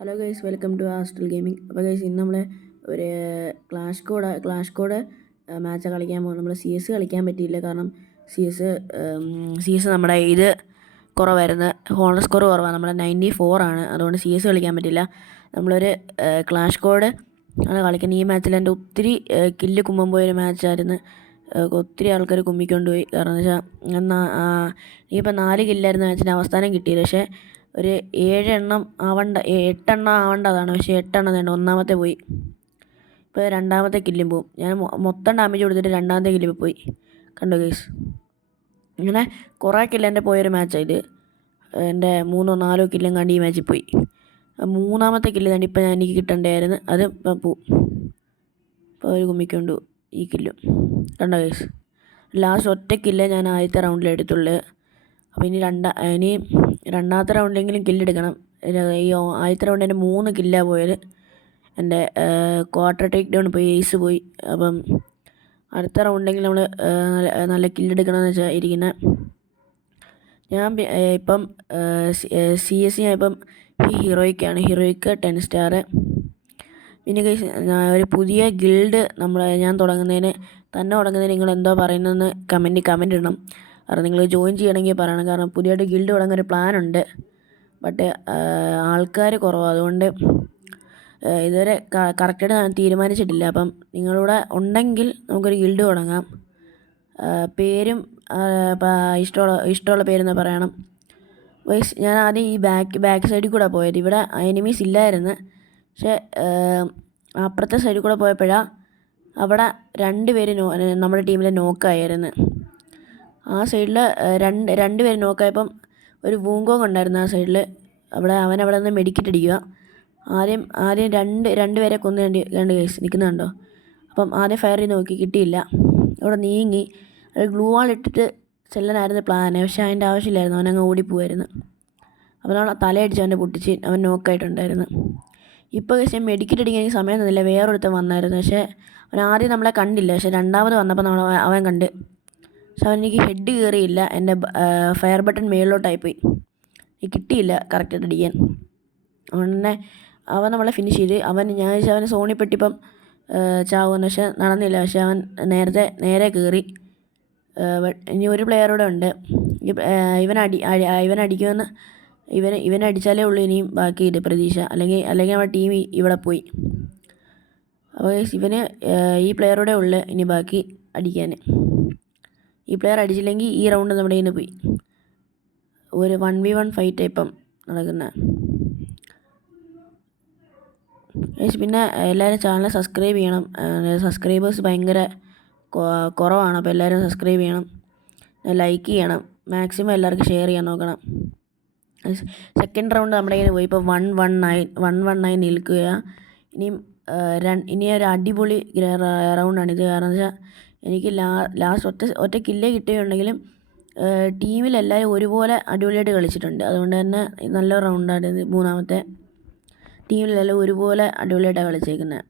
Hello guys, welcome to ആസ്റ്റൽ gaming. അപ്പോൾ guys, ഇന്ന് നമ്മൾ ഒരു ക്ലാഷ് കോഡ് മാച്ച് കളിക്കാൻ പോകും. നമ്മൾ സി എസ് കളിക്കാൻ പറ്റിയില്ല, കാരണം സി എസ് നമ്മുടെ ഇത് കുറവായിരുന്നു, ഹോണർ സ്കോർ കുറവാണ്, നമ്മുടെ 94 ആണ്. അതുകൊണ്ട് സി എസ് കളിക്കാൻ പറ്റില്ല. നമ്മളൊരു ക്ലാഷ് കോഡ് ആണ് കളിക്കുന്നത്. ഈ മാച്ചിൽ എൻ്റെ ഒത്തിരി കില്ല് കുമ്പം പോയൊരു മാച്ചായിരുന്നു. ഒത്തിരി ആൾക്കാർ കുമ്മിക്കൊണ്ടുപോയി. കാരണം എന്ന് വെച്ചാൽ ഇനിയിപ്പോൾ 4 കില്ലായിരുന്നു മാച്ചിൻ്റെ അവസാനം കിട്ടിയത്. പക്ഷേ ഒരു 8 എണ്ണം ആവേണ്ടതാണ്. പക്ഷേ 8 എണ്ണം വേണ്ട, ഒന്നാമത്തെ പോയി. ഇപ്പോൾ രണ്ടാമത്തെ കില്ലും പോവും. ഞാൻ മൊത്തം ഡാമേജ് കൊടുത്തിട്ട് രണ്ടാമത്തെ കില്ല് പോയി. കണ്ടോ ഗൈസ്, ഇങ്ങനെ കുറേ കില്ല് എൻ്റെ പോയൊരു മാച്ചാണ് ഇത്. എൻ്റെ 3-4 കില്ലും കണ്ട് ഈ മാച്ചിൽ പോയി. മൂന്നാമത്തെ കില്ല് തന്നെ ഇപ്പോൾ എനിക്ക് കിട്ടേണ്ടതായിരുന്നു, അത് ഇപ്പം പോവും. ഇപ്പോൾ ഒരു കുമ്മിക്കൊണ്ട് ഈ കില്ലും. കണ്ടോ ഗൈസ്, ലാസ്റ്റ് ഒറ്റ കില്ലേ ഞാൻ ആദ്യത്തെ റൗണ്ടിൽ എടുത്തുള്ളൂ. അപ്പോൾ ഇനി രണ്ടാമത്തെ റൗണ്ടിലെങ്കിലും കില്ലെടുക്കണം. ഈ ആദ്യത്തെ റൗണ്ട് എൻ്റെ 3 കില്ലാണ് പോയത്. എൻ്റെ ക്വാർട്ടർ ടേക്ക് ഡൗൺ പോയി, എയ്സ് പോയി. അപ്പം അടുത്ത റൗണ്ടെങ്കിലും നമ്മൾ നല്ല കില്ലെടുക്കണമെന്ന് വെച്ചാൽ ഇരിക്കുന്നത്. ഞാൻ ഇപ്പം സി എസ് ഞാൻ ഇപ്പം ഹീറോയ്ക്കാണ്. ഹീറോയ്ക്ക് 10 സ്റ്റാർ. പിന്നെ ഒരു പുതിയ ഗിൽഡ് ഞാൻ തുടങ്ങുന്നതിന് നിങ്ങൾ എന്തോ പറയുന്നതെന്ന് കമൻറ്റ് ഇടണം. കാരണം നിങ്ങൾ ജോയിൻ ചെയ്യണമെങ്കിൽ പറയണം. കാരണം പുതിയതായിട്ട് ഗിൽഡ് തുടങ്ങാൻ ഒരു പ്ലാനുണ്ട്. ബട്ട് ആൾക്കാർ കുറവാണ്, അതുകൊണ്ട് ഇതുവരെ കറക്റ്റായിട്ട് തീരുമാനിച്ചിട്ടില്ല. അപ്പം നിങ്ങളിവിടെ ഉണ്ടെങ്കിൽ നമുക്കൊരു ഗിൽഡ് തുടങ്ങാം. പേരും ഇഷ്ടമുള്ള പേരെന്ന് പറയണം. വൈസ് ഞാൻ ആദ്യം ഈ ബാക്ക് സൈഡിൽ കൂടെ പോയത്. ഇവിടെ എനിമീസ് ഇല്ലായിരുന്നു. പക്ഷേ അപ്പുറത്തെ സൈഡിൽ കൂടെ പോയപ്പോഴാണ് അവിടെ 2 പേര് നമ്മുടെ ടീമിലെ നോക്കായിരുന്നു. ആ സൈഡിൽ രണ്ട് പേര് നോക്കായപ്പം ഒരു വൂങ്കോങ് ഉണ്ടായിരുന്നു ആ സൈഡിൽ. അവൻ അവിടെ നിന്ന് മെഡിക്കറ്റ് അടിക്കുക. ആദ്യം രണ്ട് പേരെ കൊന്ന് കണ്ട് കേസ് നിൽക്കുന്നുണ്ടോ. അപ്പം ആദ്യം ഫയർ ചെയ്ത് നോക്കി, കിട്ടിയില്ല. അവിടെ നീങ്ങി ഒരു ഗ്ലൂ വാൾ ഇട്ടിട്ട് ചെല്ലാനായിരുന്നു പ്ലാന്. പക്ഷേ അതിൻ്റെ ആവശ്യമില്ലായിരുന്നു, അവനങ്ങ് ഓടിപ്പോവായിരുന്നു. അവനവൻ തലയടിച്ച് അവൻ്റെ പൊട്ടിച്ച് അവൻ നോക്കായിട്ടുണ്ടായിരുന്നു. ഇപ്പോൾ പക്ഷേ മെഡിക്കറ്റ് അടിക്കാൻ എനിക്ക് സമയം തന്നില്ല. വേറൊരുത്തൻ വന്നായിരുന്നു. പക്ഷേ അവൻ ആദ്യം നമ്മളെ കണ്ടില്ല. പക്ഷേ രണ്ടാമത് വന്നപ്പോൾ അവൻ കണ്ട്. പക്ഷെ അവനെനിക്ക് ഹെഡ് കയറിയില്ല. എൻ്റെ ഫയർ ബട്ടൺ മേളിലോട്ടായിപ്പോയി. എനിക്ക് കിട്ടിയില്ല കറക്റ്റായിട്ട് അടിക്കാൻ. അതുകൊണ്ട് തന്നെ അവൻ നമ്മളെ ഫിനിഷ് ചെയ്ത്. ഞാൻ വെച്ചാൽ അവന് സോണിപ്പെട്ടിപ്പം ചാവുമെന്ന്. പക്ഷെ നടന്നില്ല. പക്ഷെ അവൻ നേരെ കയറി. ഇനി ഒരു പ്ലെയറൂടെ ഉണ്ട്. ഇവനടിക്കുമെന്ന് ഇവനടിച്ചാലേ ഉള്ളൂ ഇനിയും ബാക്കിയില്ല പ്രതീക്ഷ. അല്ലെങ്കിൽ നമ്മുടെ ടീം ഇവിടെ പോയി. അപ്പോൾ ഈ പ്ലെയറൂടെ ഉള്ളു ഇനി ബാക്കി അടിക്കാൻ. ഈ പ്ലെയർ അടിച്ചില്ലെങ്കിൽ ഈ റൗണ്ട് നമ്മുടെ കയ്യിൽ നിന്ന് പോയി. ഒരു 1v1 ഫൈറ്റാണ് ഇപ്പം നടക്കുന്നത്. പിന്നെ എല്ലാവരും ചാനൽ സബ്സ്ക്രൈബ് ചെയ്യണം. സബ്സ്ക്രൈബേഴ്സ് ഭയങ്കര കുറവാണ്. അപ്പോൾ എല്ലാവരും സബ്സ്ക്രൈബ് ചെയ്യണം, ലൈക്ക് ചെയ്യണം, മാക്സിമം എല്ലാവർക്കും ഷെയർ ചെയ്യാൻ നോക്കണം. സെക്കൻഡ് റൗണ്ട് നമ്മുടെ കയ്യിൽ പോയി. ഇപ്പോൾ 119 നിൽക്കുക. ഇനി ഒരു അടിപൊളി റൗണ്ടാണിത്. കാരണം എന്ന് വെച്ചാൽ എനിക്ക് ലാസ്റ്റ് ഒറ്റ കില്ലേ കിട്ടുകയുണ്ടെങ്കിലും ടീമിലെല്ലാവരും ഒരുപോലെ അടിപൊളിയായിട്ട് കളിച്ചിട്ടുണ്ട്. അതുകൊണ്ട് തന്നെ നല്ല റൗണ്ടാണ് ഇത്. മൂന്നാമത്തെ ടീമിലെല്ലാം ഒരുപോലെ അടിപൊളിയായിട്ടാണ് കളിച്ചേക്കുന്നത്.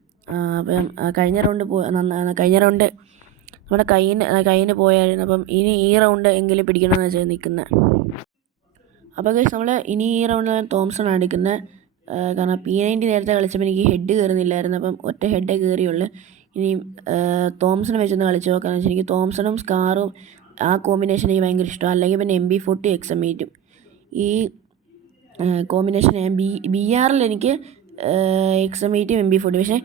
അപ്പം കഴിഞ്ഞ റൗണ്ട് നമ്മുടെ കയ്യിന് പോയായിരുന്നു. അപ്പം ഇനി ഈ റൗണ്ട് എങ്കിലും പിടിക്കണമെന്ന് വെച്ചാൽ നിൽക്കുന്നത്. അപ്പോൾ ഗൈസ്, നമ്മൾ ഇനി ഈ റൗണ്ടിൽ തോംസൺ എടുക്കുന്നത്. കാരണം P90 നേരത്തെ കളിച്ചപ്പോൾ എനിക്ക് ഹെഡ് കയറുന്നില്ലായിരുന്നു. അപ്പം ഒറ്റ ഹെഡേ കയറിയുള്ളൂ. ഇനി തോംസൺ വെച്ചൊന്ന് കളിച്ച് നോക്കാമെന്ന് വെച്ചാൽ എനിക്ക് തോംസണും സ്കാറും ആ കോമ്പിനേഷൻ എനിക്ക് ഭയങ്കര ഇഷ്ടമാണ്. അല്ലെങ്കിൽ പിന്നെ MP40 XM8 ഈ കോമ്പിനേഷൻ BR എനിക്ക് XM8 MP40. പക്ഷേ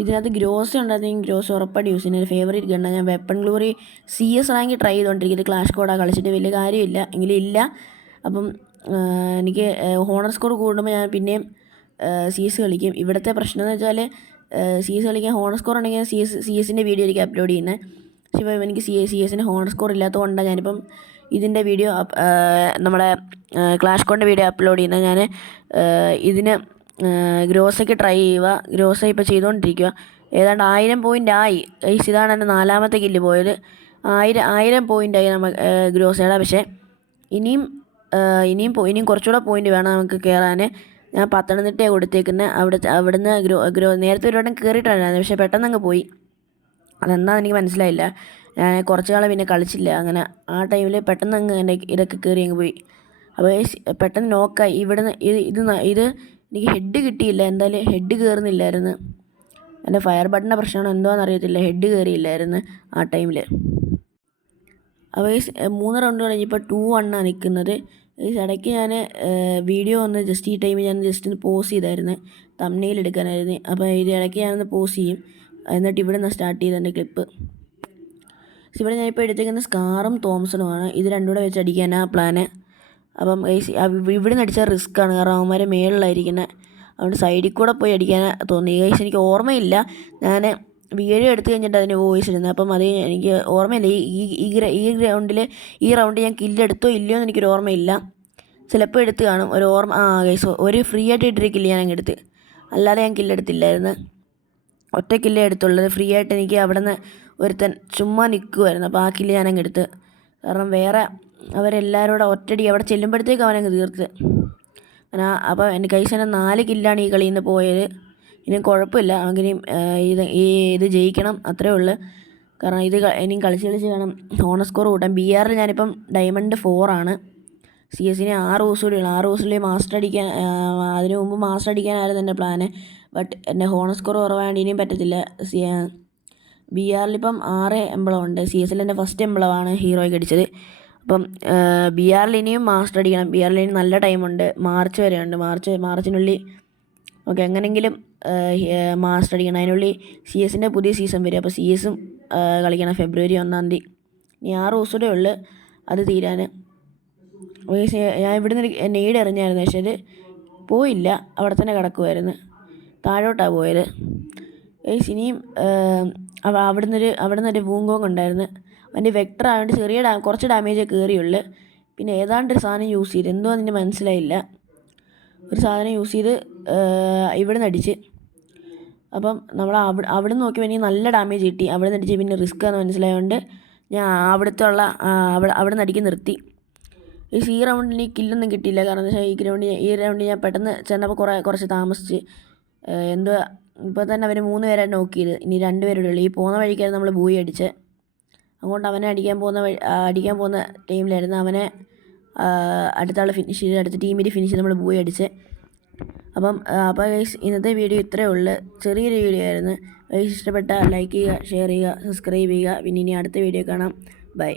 ഇതിനകത്ത് ഗ്രോസ് ഉണ്ടായിരുന്നെങ്കിൽ ഗ്രോസ് ഉറപ്പായിട്ട് യൂസ് ചെയ്യുന്ന ഒരു ഫേവറേറ്റ് ഗണ്ണാണ്. ഞാൻ weapon glory CS rank try ചെയ്തുകൊണ്ടിരിക്കുന്നത്. ക്ലാഷ് കോഡാണ് കളിച്ചിട്ട് വലിയ കാര്യമില്ല, എങ്കിലും ഇല്ല. അപ്പം എനിക്ക് ഹോണർ സ്കോർ കൂടുമ്പോൾ ഞാൻ പിന്നെയും CS കളിക്കും. ഇവിടുത്തെ പ്രശ്നം എന്ന് വെച്ചാൽ CS കളിക്കാൻ ഹോണർ സ്കോർ ഉണ്ടെങ്കിൽ CS വീഡിയോ എനിക്ക് അപ്ലോഡ് ചെയ്യുന്നത്. പക്ഷേ ഇപ്പോൾ എനിക്ക് CS ഹോണർ സ്കോർ ഇല്ലാത്തതുകൊണ്ടാണ് ഞാനിപ്പം ഇതിൻ്റെ വീഡിയോ നമ്മുടെ ക്ലാഷ് കോഡിൻ്റെ വീഡിയോ അപ്ലോഡ് ചെയ്യുന്നത്. ഞാൻ ഇതിന് ഗ്രോസയ്ക്ക് ട്രൈ ചെയ്യുക. ഗ്രോസ ഇപ്പോൾ ചെയ്തുകൊണ്ടിരിക്കുക. ഏതാണ്ട് 1000 പോയിൻ്റ് ആയി. ഇതാണ് എൻ്റെ 4ാമത്തെ കില്ല് പോയത്. 1000 പോയിൻ്റ് ആയി നമ്മൾ ഗ്രോസയുടെ. പക്ഷേ ഇനിയും കുറച്ചുകൂടെ പോയിൻ്റ് വേണം നമുക്ക് കയറാൻ. ഞാൻ പത്തനംതിട്ടയാണ് കൊടുത്തേക്കുന്നത്. അവിടുന്ന് നേരത്തെ ഒരു വട്ടം കയറിയിട്ടുണ്ടായിരുന്നു. പക്ഷേ പെട്ടെന്ന് അങ്ങ് പോയി. അതെന്താണെന്ന് എനിക്ക് മനസ്സിലായില്ല. ഞാൻ കുറച്ച് നാൾ പിന്നെ കളിച്ചില്ല. അങ്ങനെ ആ ടൈമിൽ പെട്ടെന്ന് അങ്ങ് ഇതൊക്കെ കയറി അങ്ങ് പോയി. അപ്പോൾ പെട്ടെന്ന് നോക്കായി. ഇവിടുന്ന് ഇത് എനിക്ക് ഹെഡ് കിട്ടിയില്ല, എന്തായാലും ഹെഡ് കയറുന്നില്ലായിരുന്നു. എൻ്റെ ഫയർ ബട്ടൻ്റെ പ്രശ്നമാണോ എന്തോന്ന് അറിയത്തില്ല, ഹെഡ് കയറിയില്ലായിരുന്നു ആ ടൈമിൽ. അപ്പോൾ ഈ 3 റൗണ്ട് കഴിഞ്ഞപ്പോൾ 2-1 നിൽക്കുന്നത്. ഈ ഇടയ്ക്ക് ഞാൻ വീഡിയോ ഒന്ന് ജസ്റ്റ് ഈ ടൈമിൽ ഞാൻ ജസ്റ്റ് ഒന്ന് പോസ് ചെയ്തായിരുന്നു, തംബ്നെയിൽ എടുക്കാനായിരുന്നു. അപ്പോൾ ഇത് ഇടയ്ക്ക് ഞാനൊന്ന് പോസ് ചെയ്യും, എന്നിട്ട് ഇവിടെ നിന്ന് സ്റ്റാർട്ട് ചെയ്ത് എൻ്റെ ക്ലിപ്പ്. ഇവിടെ ഞാനിപ്പോൾ എടുത്തേക്കുന്ന സ്കാറും തോംസണുമാണ്. ഇത് രണ്ടും കൂടെ വെച്ച് അടിക്കാനാണ് പ്ലാന്. അപ്പം ഇവിടെ നിന്ന് അടിച്ചാൽ റിസ്ക്കാണ്, കാരണം അവന്മാർ മേളിലായിരിക്കുന്നത്. അതുകൊണ്ട് സൈഡിൽ കൂടെ പോയി അടിക്കാൻ തോന്നി. എനിക്ക് ഓർമ്മയില്ല, ഞാൻ വീഡിയോ എടുത്തു കഴിഞ്ഞിട്ട് അതിന് വോയിസ് ഇടുന്നത്. അപ്പം അത് എനിക്ക് ഓർമ്മയില്ല, ഈ റൗണ്ട് ഞാൻ കില്ലെടുത്തോ ഇല്ലയോ എന്ന് എനിക്കൊരു ഓർമ്മയില്ല. ചിലപ്പോൾ എടുത്ത് കാണും, ഒരു ഓർമ്മ. ഒരു ഫ്രീ ആയിട്ട് ഇട്ടൊരു കില്ല് ഞാൻ അങ്ങ് എടുത്ത്, അല്ലാതെ ഞാൻ കില്ലെടുത്തില്ലായിരുന്നു. ഒറ്റ കില്ലേ എടുത്തുള്ളത്. ഫ്രീ ആയിട്ട് എനിക്ക് അവിടെ നിന്ന് ഒരുത്തൻ ചുമ്മാ നിൽക്കുമായിരുന്നു, അപ്പോൾ ആ കില്ല് ഞാനങ്ങ് എടുത്ത്. കാരണം വേറെ അവരെല്ലാവരും കൂടെ ഒറ്റടി അവിടെ ചെല്ലുമ്പോഴത്തേക്ക് അവനങ്ങ് തീർത്ത്. അപ്പോൾ എൻ്റെ കൈസേന 4 കില്ലാണ് ഈ കളിയിൽ നിന്ന് പോയത്. ഇനിയും കുഴപ്പമില്ല, നമുക്കിനിയും ഇത് ജയിക്കണം, അത്രേ ഉള്ളൂ. കാരണം ഇത് ഇനിയും കളിച്ച് വേണം ഹോണർ സ്കോർ കൂട്ടാൻ. BR ഞാനിപ്പം ഡയമണ്ട് 4 ആണ്. CS 6 ദിവസം കൂടിയുള്ളൂ. 6 ദിവസത്തിൽ മാസ്റ്റർ അടിക്കാൻ, അതിന് മുമ്പ് മാസ്റ്റർ അടിക്കാനായിരുന്നു എൻ്റെ പ്ലാന്. ബട്ട് എൻ്റെ ഹോണർ സ്കോർ കുറവായതുകൊണ്ട് ഇനിയും പറ്റത്തില്ല. BR ഇപ്പം 6 എംബ്ലം ഉണ്ട്. CS എൻ്റെ ഫസ്റ്റ് എംബ്ലമാണ് ഹീറോയ്ക്ക് അടിച്ചത്. അപ്പം BR ഇനിയും മാസ്റ്റർ അടിക്കണം. BR ഇനി നല്ല ടൈമുണ്ട്, മാർച്ച് വരെ ഉണ്ട്. മാർച്ചിനുള്ളിൽ ഓക്കെ എങ്ങനെയെങ്കിലും മാസ്റ്റർ അടിക്കണം. അതിനുള്ളിൽ CS പുതിയ സീസൺ വരും. അപ്പോൾ CS കളിക്കണം February 1 ഇനി 6 ദിവസമേ ഉള്ളൂ അത് തീരാൻ. ഞാൻ ഇവിടുന്ന് നെയ്ഡ് എറിഞ്ഞായിരുന്നു, പക്ഷേ അത് പോയില്ല, അവിടെ തന്നെ കിടക്കുമായിരുന്നു. താഴോട്ടാണ് പോയത്. ഇനിയും അവിടുന്നൊരു വൂങ്കോങ് ഉണ്ടായിരുന്നു. അതിൻ്റെ വെക്ടർ ആയതുകൊണ്ട് കുറച്ച് ഡാമേജേ കയറിയുള്ളൂ. പിന്നെ ഏതാണ്ടൊരു സാധനം യൂസ് ചെയ്ത്, എന്തോ അതിൻ്റെ മനസ്സിലായില്ല, ഒരു സാധനം യൂസ് ചെയ്ത് ഇവിടെ നിന്ന് അടിച്ച്. അപ്പം നമ്മൾ അവിടെ നിന്ന് നോക്കിയപ്പോൾ എനിക്ക് നല്ല ഡാമേജ് കിട്ടി. അവിടെ നിന്ന് അടിച്ച് പിന്നെ റിസ്ക് ആണെന്ന് മനസ്സിലായതുകൊണ്ട് ഞാൻ അവിടെ നിന്ന് അടിക്കാൻ നിർത്തി. ഈ റൗണ്ടിൽ എനിക്ക് കില്ലൊന്നും കിട്ടിയില്ല. കാരണം എന്താ വെച്ചാൽ ഈ റൗണ്ടിൽ ഞാൻ പെട്ടെന്ന് ചെന്നപ്പോൾ കുറച്ച് താമസിച്ച്. എന്തോ ഇപ്പോൾ തന്നെ അവർ 3 പേരാണ് നോക്കിയത്, ഇനി 2 പേരുടെ ഉള്ളൂ. ഈ പോകുന്ന വഴിക്കായിരുന്നു നമ്മൾ ബൂയി അടിച്ചത്. അതുകൊണ്ട് അവനെ അടിക്കാൻ പോകുന്ന ടീമിലായിരുന്നു. അവനെ അടുത്ത ആൾ ഫിനിഷ് ചെയ്ത്, അടുത്ത ടീമിൽ ഫിനിഷ് ചെയ്ത് നമ്മൾ ബൂയി അടിച്ചത്. അപ്പോൾ ഗൈസ് ഇന്നത്തെ വീഡിയോ ഇത്രയേ ഉള്ളൂ, ചെറിയൊരു വീഡിയോ ആയിരുന്നു. ഗൈസ് ഇഷ്ടപ്പെട്ട ലൈക്ക് ചെയ്യുക, ഷെയർ ചെയ്യുക, സബ്സ്ക്രൈബ് ചെയ്യുക. പിന്നെ ഇനി അടുത്ത വീഡിയോ കാണാം. ബൈ.